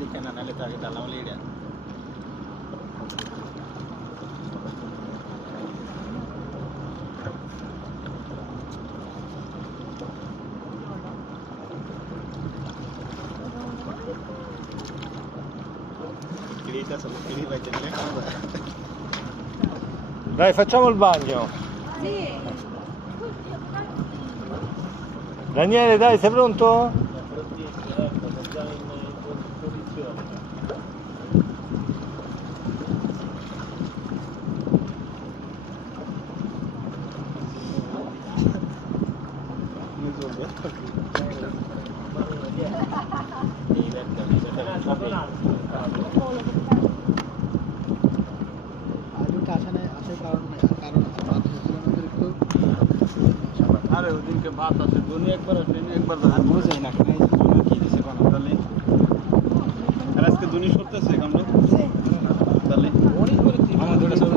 দেখে না, নাহলে তো আগে দালাম লিয়ে Dai, facciamo il bagno. Sì. Daniele, dai, sei pronto? আরে ওদিনকে ভাত আছে, দুনি একবার আসবে, একবার বুঝাই না, কি দিছে কোন তাহলে আর আজকে দুনি সরতেছে কামড়